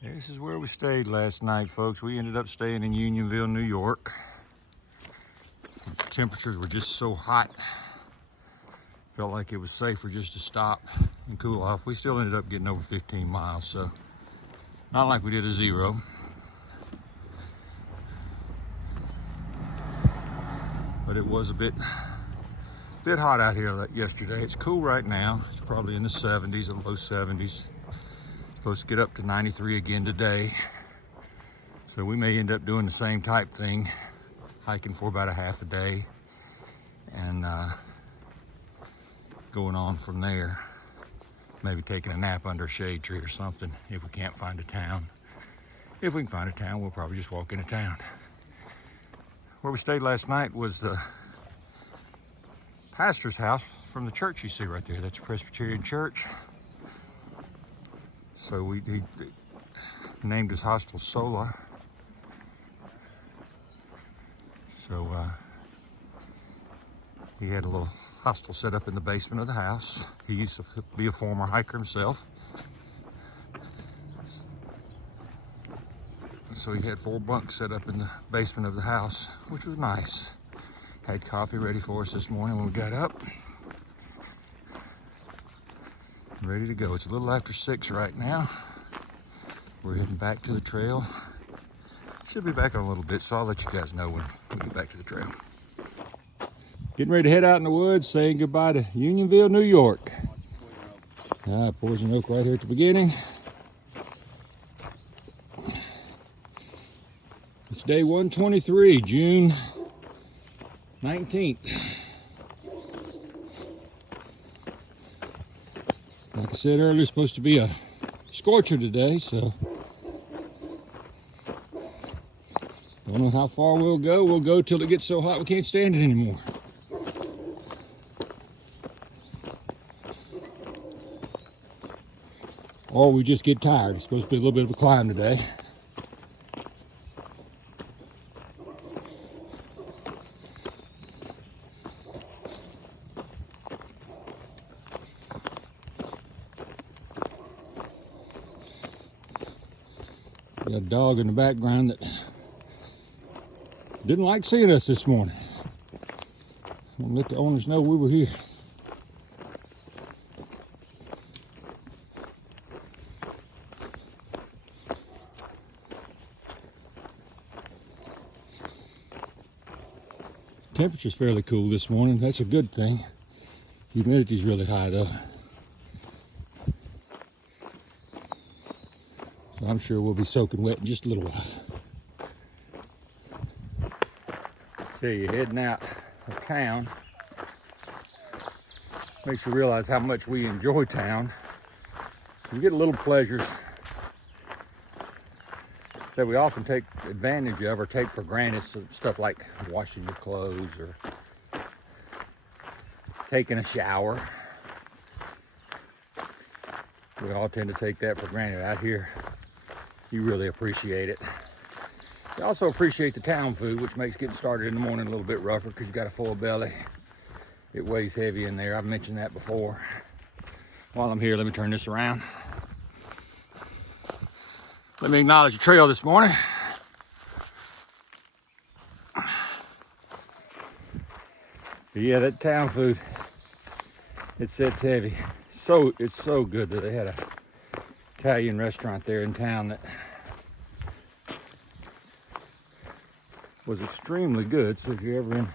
This is where we stayed last night, folks. We ended up staying in Unionville, New York. The temperatures were just so hot. Felt like it was safer just to stop and cool off. We still ended up getting over 15 miles, so not like we did a zero. But it was a bit hot out here yesterday. It's cool right now. It's probably in the 70s and low 70s. Supposed to get up to 93 again today. So we may end up doing the same type thing, hiking for about a half a day and going on from there. Maybe taking a nap under a shade tree or something if we can't find a town. If we can find a town, we'll probably just walk into town. Where we stayed last night was the pastor's house from the church you see right there. That's a Presbyterian church. So he named his hostel Sola. So he had a little hostel set up in the basement of the house. He used to be a former hiker himself. So he had 4 bunks set up in the basement of the house, which was nice. Had coffee ready for us this morning when we got up. Ready to go. It's a little after 6 right now. We're heading back to the trail. Should be back in a little bit, so I'll let you guys know when we get back to the trail. Getting ready to head out in the woods, saying goodbye to Unionville, New York. Poison oak right here at the beginning. It's day 123, June 19th. Like I said earlier, it's supposed to be a scorcher today, so don't know how far we'll go. We'll go till it gets so hot we can't stand it anymore. Or we just get tired. It's supposed to be a little bit of a climb today. Got a dog in the background that didn't like seeing us this morning. I'm gonna let the owners know we were here. Temperature's fairly cool this morning. That's a good thing. Humidity's really high though. So I'm sure we'll be soaking wet in just a little while. So you're heading out of town. Makes you realize how much we enjoy town. You get little pleasures that we often take advantage of or take for granted. So stuff like washing your clothes or taking a shower. We all tend to take that for granted. Out here, you really appreciate it. You also appreciate the town food, which makes getting started in the morning a little bit rougher because you got a full belly. It weighs heavy in there. I've mentioned that before. While I'm here, let me turn this around. Let me acknowledge the trail this morning. But yeah, that town food, it sets heavy. So it's so good that they had a Italian restaurant there in town that was extremely good. So if you're ever in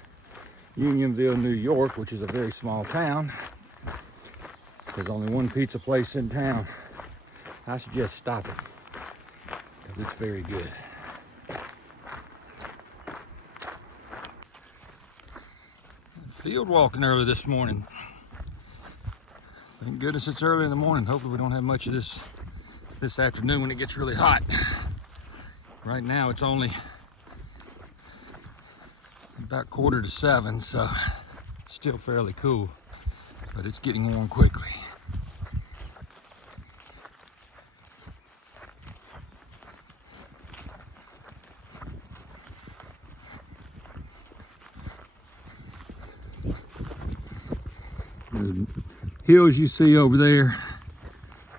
Unionville, New York, which is a very small town, there's only one pizza place in town, I suggest stopping because it's very good. Field walking early this morning. Thank goodness it's early in the morning. Hopefully we don't have much of this afternoon when it gets really hot. Right now it's only about 6:45, so still fairly cool, but it's getting warm quickly. Those hills you see over there,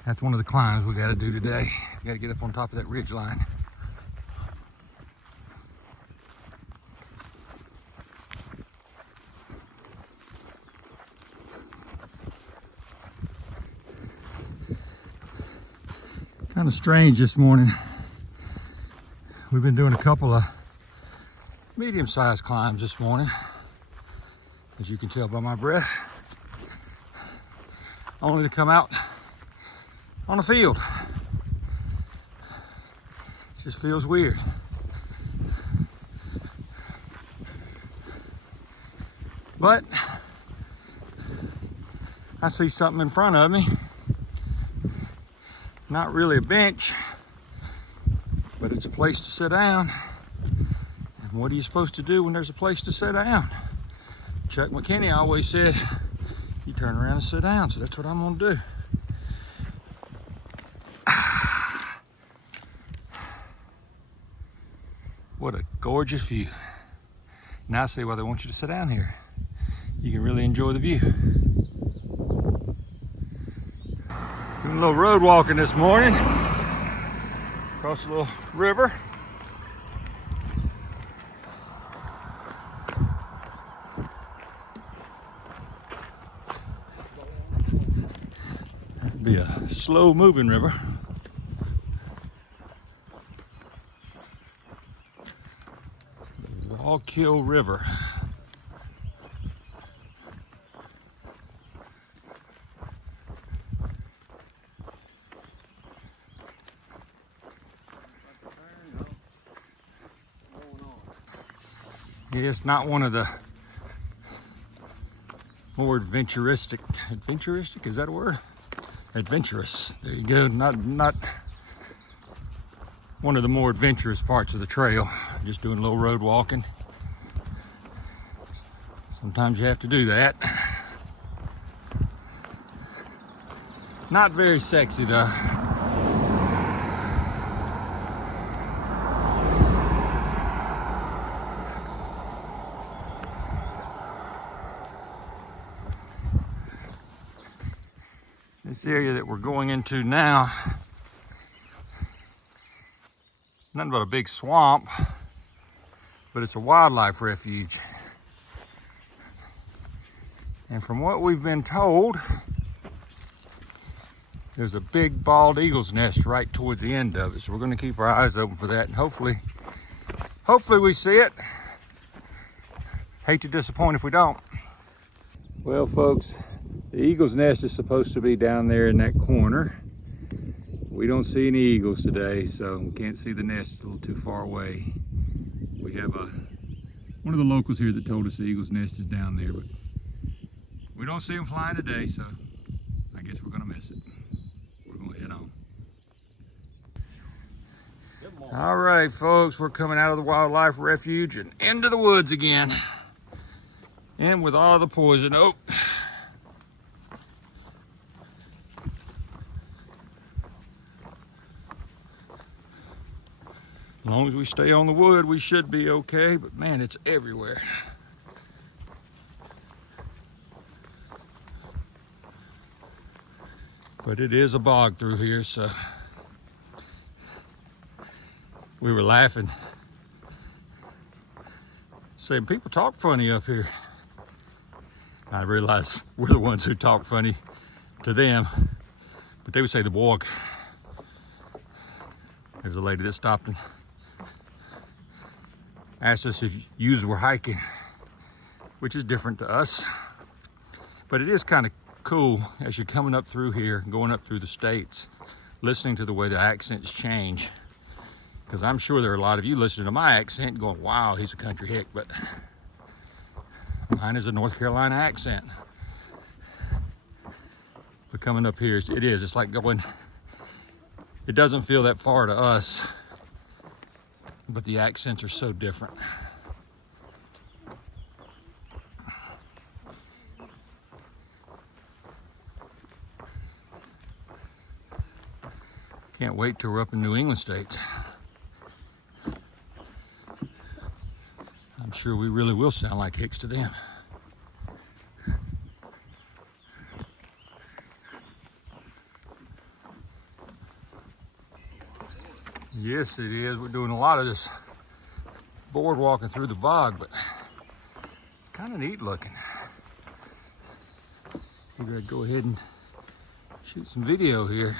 that's one of the climbs we got to do today. We gotta get up on top of that ridge line. Kind of strange this morning. We've been doing a couple of medium-sized climbs this morning, as you can tell by my breath, only to come out on a field. It just feels weird. But I see something in front of me. Not really a bench, but it's a place to sit down. And what are you supposed to do when there's a place to sit down? Chuck McKinney always said, you turn around and sit down. So that's what I'm gonna do. What a gorgeous view. Now I see why they want you to sit down here. You can really enjoy the view. Doing a little road walking this morning. Across a little river. It'd be a slow moving river. Wallkill River. Yeah, it's not one of the more adventuristic, is that a word? Adventurous, there you go. Not one of the more adventurous parts of the trail. Just doing a little road walking. Sometimes you have to do that. Not very sexy though. This area that we're going into now, nothing but a big swamp, but it's a wildlife refuge. And from what we've been told, there's a big bald eagle's nest right towards the end of it. So we're going to keep our eyes open for that, and hopefully we see it. Hate to disappoint if we don't. Well, folks, the eagle's nest is supposed to be down there in that corner. We don't see any eagles today, so we can't see the nest. It's a little too far away. We have one of the locals here that told us the eagle's nest is down there, but we don't see them flying today, so I guess we're gonna miss it. We're gonna head on. All right, folks, we're coming out of the wildlife refuge and into the woods again. And with all the poison oak. As long as we stay on the wood, we should be okay, but man, it's everywhere. But it is a bog through here, so we were laughing, saying people talk funny up here. I realize we're the ones who talk funny to them, but they would say the bog. There's a lady that stopped and asked us if yous were hiking, which is different to us. But it is kind of cool as you're coming up through here, going up through the states, listening to the way the accents change. Because I'm sure there are a lot of you listening to my accent going, wow, he's a country hick, but mine is a North Carolina accent. But coming up here, it's like going, it doesn't feel that far to us, but the accents are so different. Can't wait till we're up in New England states. I'm sure we really will sound like hicks to them. Yes, it is. We're doing a lot of this board walking through the bog, but it's kind of neat looking. We're gonna go ahead and shoot some video here.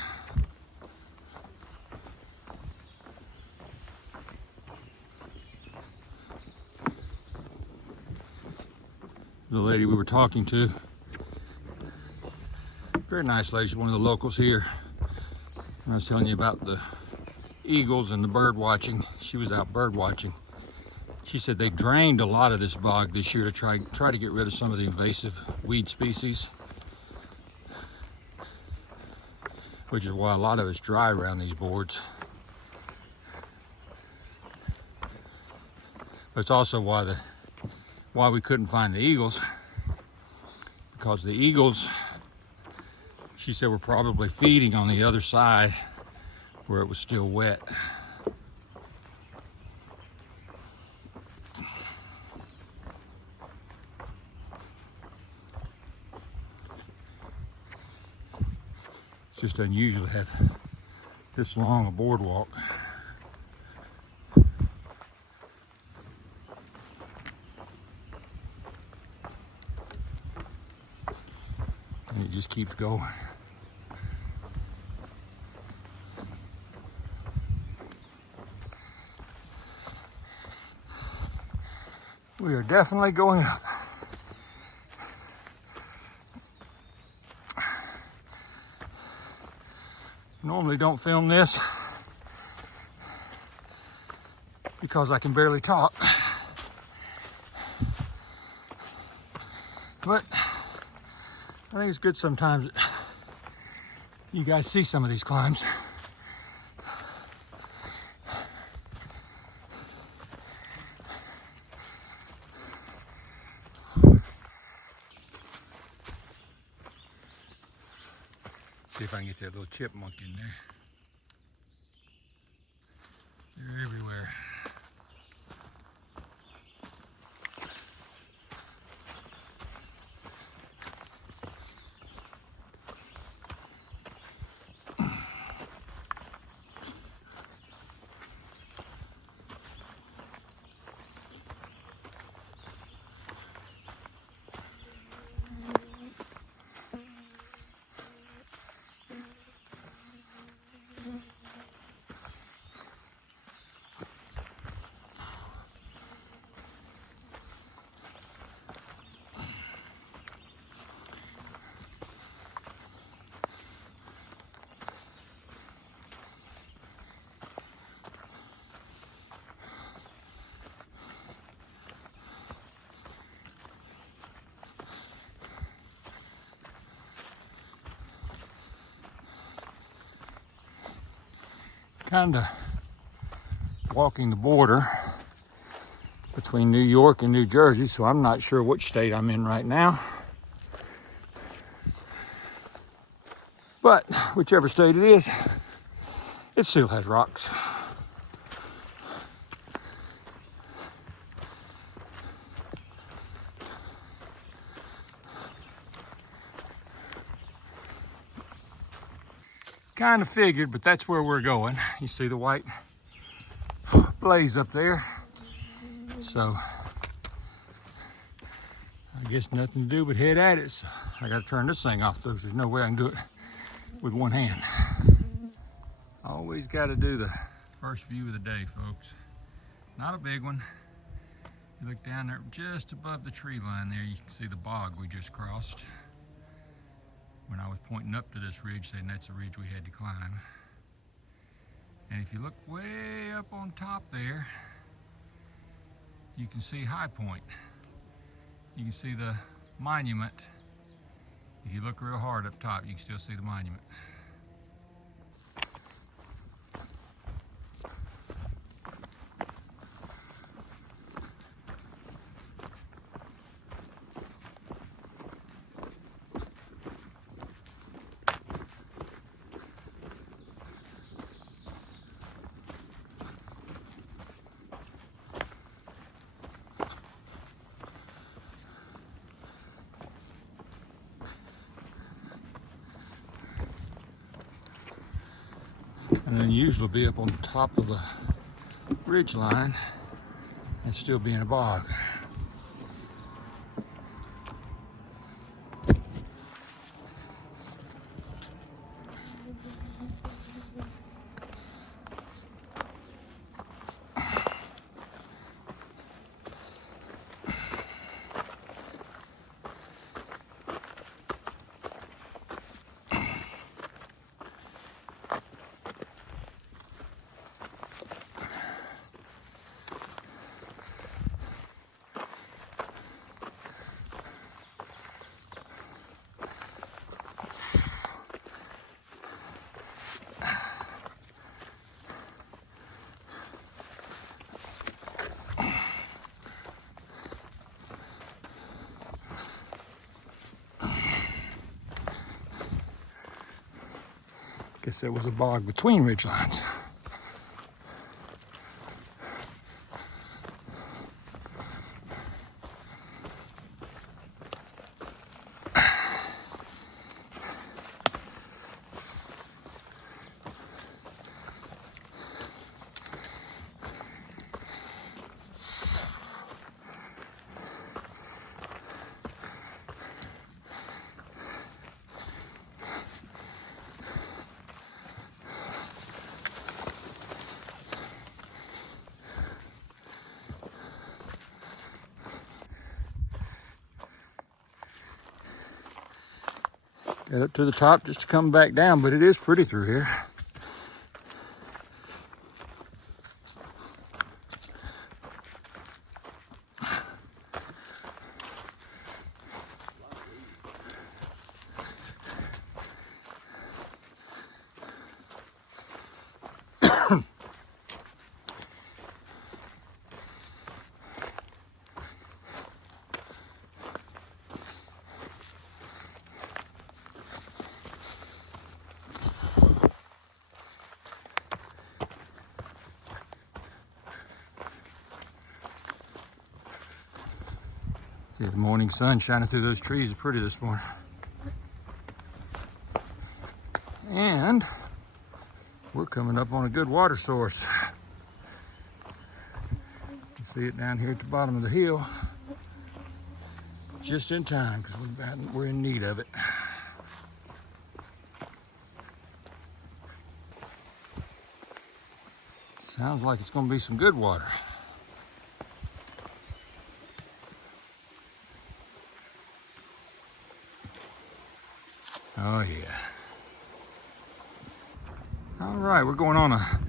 The lady we were talking to, very nice lady, she's one of the locals here. And I was telling you about the eagles and the bird watching. She was out bird watching. She said they drained a lot of this bog this year to try to get rid of some of the invasive weed species, which is why a lot of it's dry around these boards. But it's also why we couldn't find the eagles, because the eagles, she said, were probably feeding on the other side where it was still wet. It's just unusual to have this long a boardwalk. And it just keeps going. We are definitely going up. Normally don't film this because I can barely talk. But I think it's good sometimes that you guys see some of these climbs. See if I can get that little chipmunk in there. They're everywhere. Kind of walking the border between New York and New Jersey, so I'm not sure which state I'm in right now. But whichever state it is, it still has rocks. Kind of figured, but that's where we're going. You see the white blaze up there. So I guess nothing to do but head at it. So I got to turn this thing off though. There's no way I can do it with one hand. Always got to do the first view of the day, folks. Not a big one. You look down there just above the tree line there, you can see the bog we just crossed. When I was pointing up to this ridge, saying that's the ridge we had to climb. And if you look way up on top there, you can see High Point. You can see the monument. If you look real hard up top, you can still see the monument. And then usually be up on the top of a ridge line and still be in a bog. Guess there was a bog between ridge lines. Got up to the top just to come back down, but it is pretty through here. See, the morning sun shining through those trees is pretty this morning. And we're coming up on a good water source. You see it down here at the bottom of the hill. Just in time, because we're in need of it. Sounds like it's going to be some good water. Oh yeah. All right, we're going on a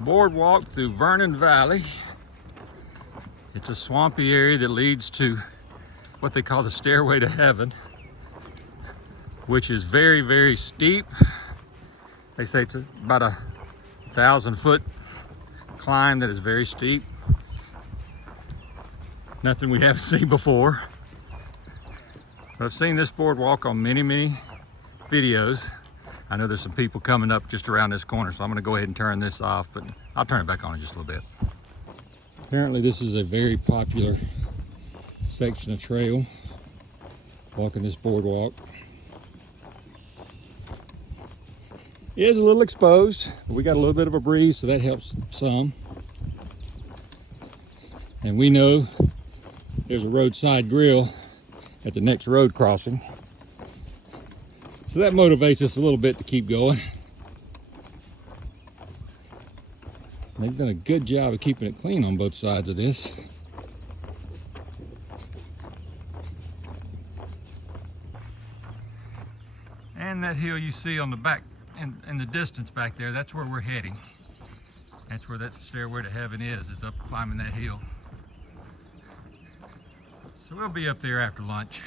boardwalk through Vernon Valley. It's a swampy area that leads to what they call the Stairway to Heaven, which is very, very steep. They say it's about 1,000-foot climb that is very steep. Nothing we haven't seen before. But I've seen this boardwalk on many, many videos. I know there's some people coming up just around this corner, so I'm gonna go ahead and turn this off, but I'll turn it back on in just a little bit. Apparently this is a very popular section of trail, walking this boardwalk. It is a little exposed, but we got a little bit of a breeze, so that helps some. And we know there's a roadside grill at the next road crossing. So that motivates us a little bit to keep going. They've done a good job of keeping it clean on both sides of this. And that hill you see on the back, in the distance back there, that's where we're heading. That's where that Stairway to Heaven is up climbing that hill. So we'll be up there after lunch.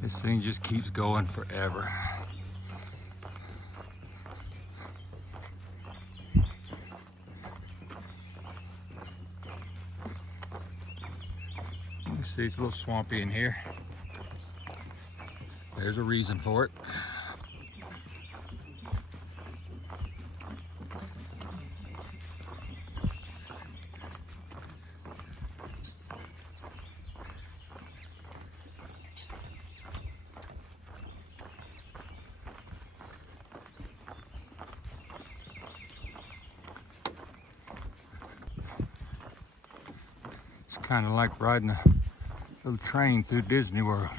This thing just keeps going forever. You see it's a little swampy in here. There's a reason for it. It's kind of like riding a little train through Disney World.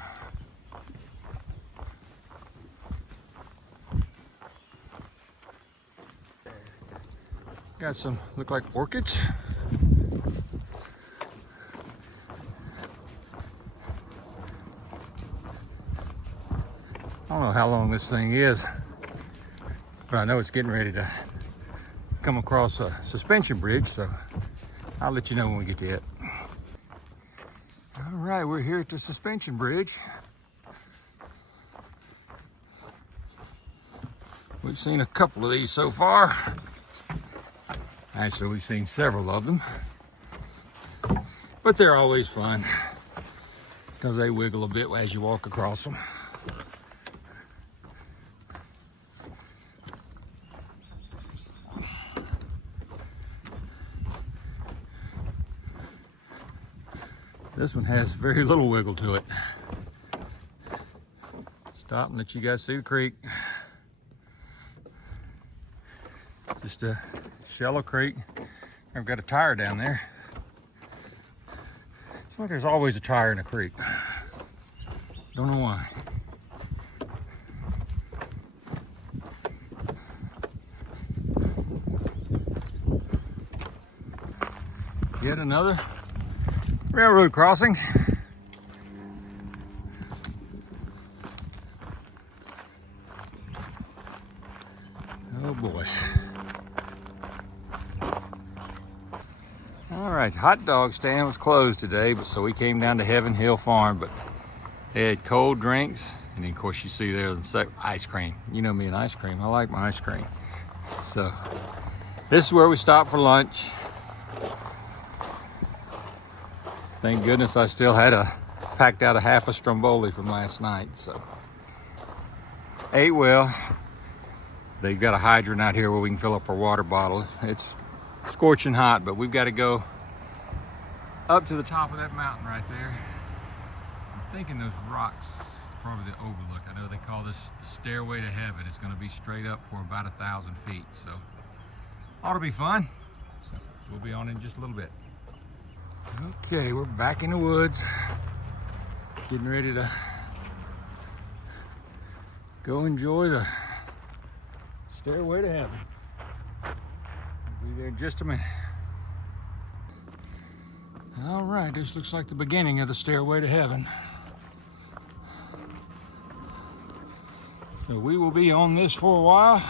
Got some, look like orchids. I don't know how long this thing is, but I know it's getting ready to come across a suspension bridge, so I'll let you know when we get to it. All right, we're here at the suspension bridge. We've seen a couple of these so far. Actually, we've seen several of them, but they're always fun because they wiggle a bit as you walk across them. This one has very little wiggle to it. Stop and let you guys see the creek. Just a shallow creek. I've got a tire down there. It's like there's always a tire in a creek. Don't know why. Yet another railroad crossing. Oh boy. All right, hot dog stand was closed today, but so we came down to Heaven Hill Farm, but they had cold drinks, and then of course you see there the ice cream. You know me and ice cream, I like my ice cream. So this is where we stopped for lunch. Thank goodness I still had packed out a half a Stromboli from last night, so. Ate well. They've got a hydrant out here where we can fill up our water bottle. It's scorching hot, but we've got to go up to the top of that mountain right there. I'm thinking those rocks, probably the overlook. I know they call this the Stairway to Heaven. It's gonna be straight up for about 1,000 feet, so ought to be fun. So we'll be on in just a little bit. Okay, we're back in the woods, getting ready to go enjoy the Stairway to Heaven. We'll be there in just a minute. All right, this looks like the beginning of the Stairway to Heaven. So we will be on this for a while.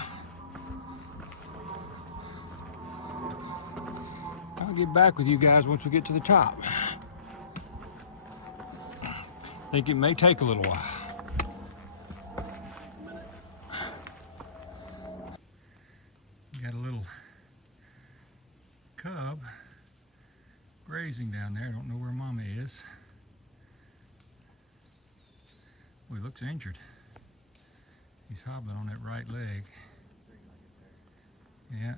I'll get back with you guys once we get to the top. I think it may take a little while. Got a little cub grazing down there. I don't know where Mama is. Well, he looks injured. He's hobbling on that right leg. Yeah.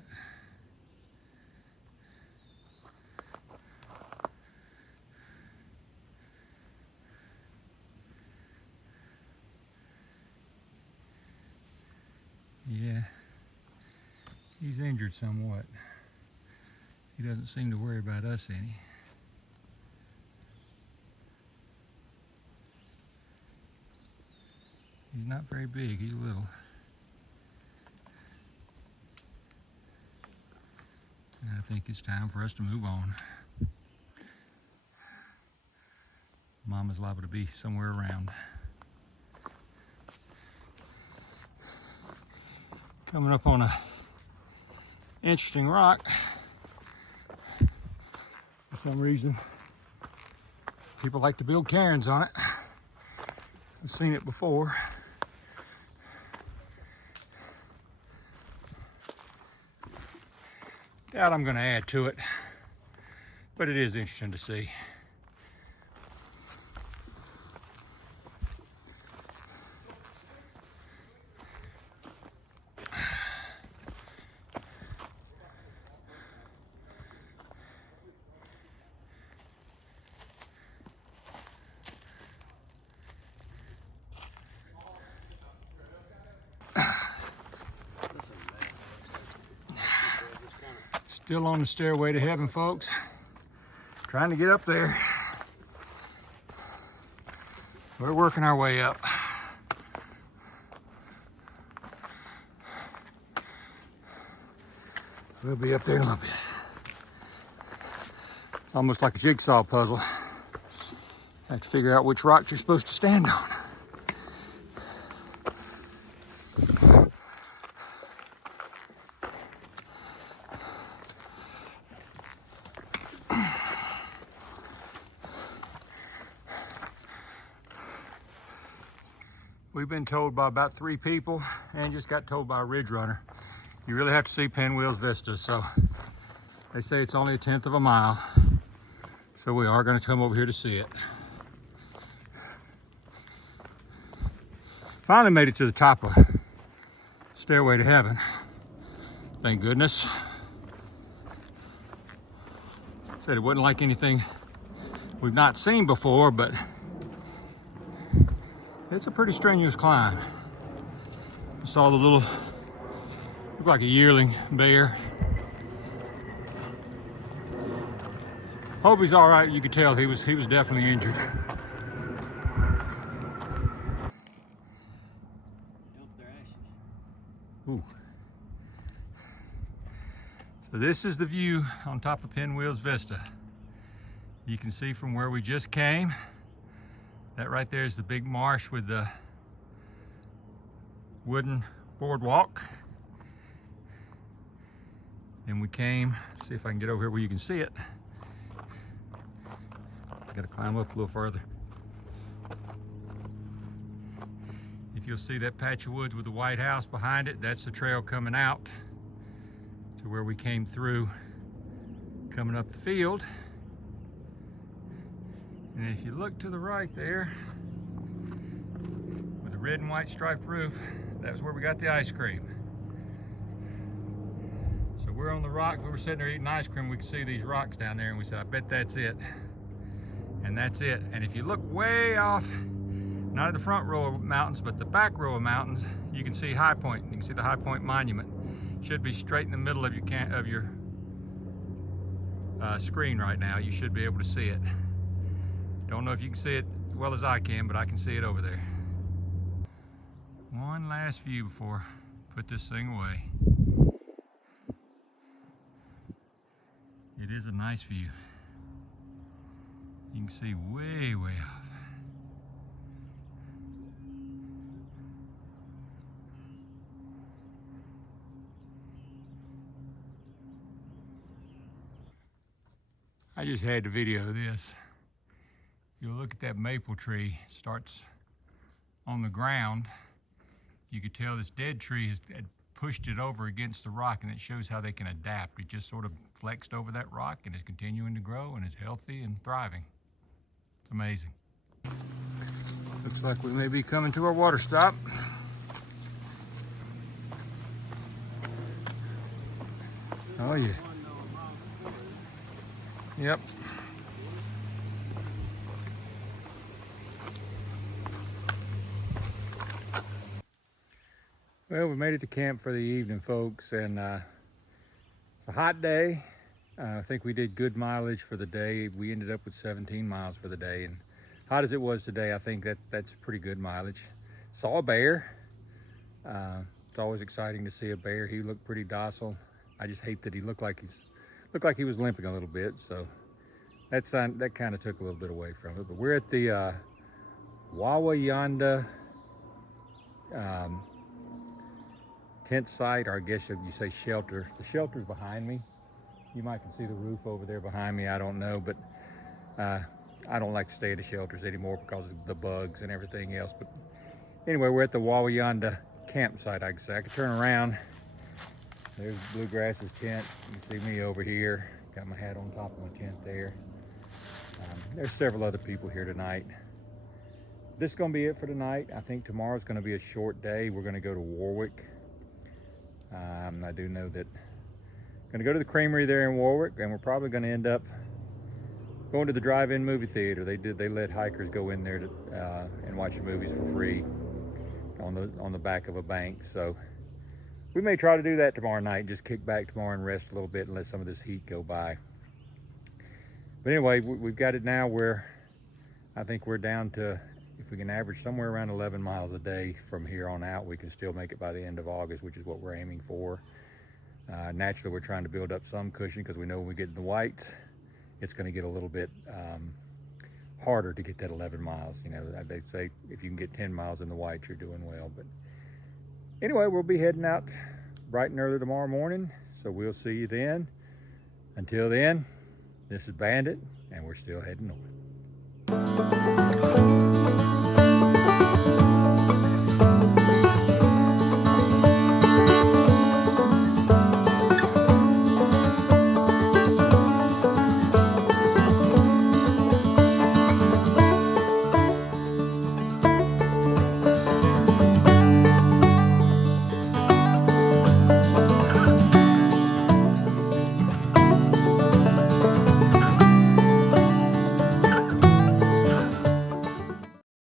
Yeah, he's injured somewhat. He doesn't seem to worry about us any. He's not very big, he's little. And I think it's time for us to move on. Mama's liable to be somewhere around. Coming up on a interesting rock. For some reason, people like to build cairns on it. I've seen it before. Doubt I'm going to add to it, but it is interesting to see. Still on the Stairway to Heaven, folks. Trying to get up there. We're working our way up. We'll be up there in a little bit. It's almost like a jigsaw puzzle. Have to figure out which rocks you're supposed to stand on. We've been told by about 3 people and just got told by a ridge runner, you really have to see Pinwheels Vista. So they say it's only 1/10 of a mile. So we are going to come over here to see it. Finally made it to the top of Stairway to Heaven. Thank goodness. Said it wasn't like anything we've not seen before, but it's a pretty strenuous climb. I saw the little, looked like a yearling bear. Hope he's all right. You could tell he was definitely injured. Ooh. So this is the view on top of Pinwheels Vista. You can see from where we just came. That right there is the big marsh with the wooden boardwalk. And we came, see if I can get over here where you can see it. I gotta climb up a little further. If you'll see that patch of woods with the white house behind it, that's the trail coming out to where we came through, coming up the field. And if you look to the right there, with the red and white striped roof, that was where we got the ice cream. So we're on the rock, we were sitting there eating ice cream, we could see these rocks down there, and we said, I bet that's it. And that's it. And if you look way off, not at the front row of mountains, but the back row of mountains, you can see High Point. You can see the High Point Monument. Should be straight in the middle of your screen right now. You should be able to see it. Don't know if you can see it as well as I can, but I can see it over there. One last view before I put this thing away. It is a nice view. You can see way, way off. I just had to video this. If you look at that maple tree, it starts on the ground. You could tell this dead tree had pushed it over against the rock, and it shows how they can adapt. It just sort of flexed over that rock and is continuing to grow and is healthy and thriving. It's amazing. Looks like we may be coming to our water stop. Oh yeah. Yep. Well, we made it to camp for the evening, folks, and it's a hot day. I think we did good mileage for the day. We ended up with 17 miles for the day, and hot as it was today, I think that's pretty good mileage. Saw a bear. It's always exciting to see a bear. He looked pretty docile. I just hate that he looked like he was limping a little bit, so that kind of took a little bit away from it. But we're at the Wawayanda tent site, or I guess you say shelter. The shelter's behind me. You might can see the roof over there behind me, I don't know, but I don't like to stay at the shelters anymore because of the bugs and everything else. But anyway, we're at the Wawayanda campsite, I can say. I can turn around. There's Bluegrass's tent. You can see me over here. Got my hat on top of my tent there. There's several other people here tonight. This is going to be it for tonight. I think tomorrow's going to be a short day. We're going to go to Warwick. I do know that I'm going to go to the creamery there in Warwick, and we're probably going to end up going to the drive-in movie theater. They let hikers go in there to, and watch movies for free on the back of a bank. So we may try to do that tomorrow night. Just kick back tomorrow and rest a little bit and let some of this heat go by. But anyway, we've got it now where I think we're down to, if we can average somewhere around 11 miles a day from here on out, we can still make it by the end of August, which is what we're aiming for. Naturally, we're trying to build up some cushion because we know when we get in the whites, it's going to get a little bit harder to get that 11 miles. You know, they say if you can get 10 miles in the whites, you're doing well. But anyway, we'll be heading out bright and early tomorrow morning, so we'll see you then. Until then, this is Bandit, and we're still heading north.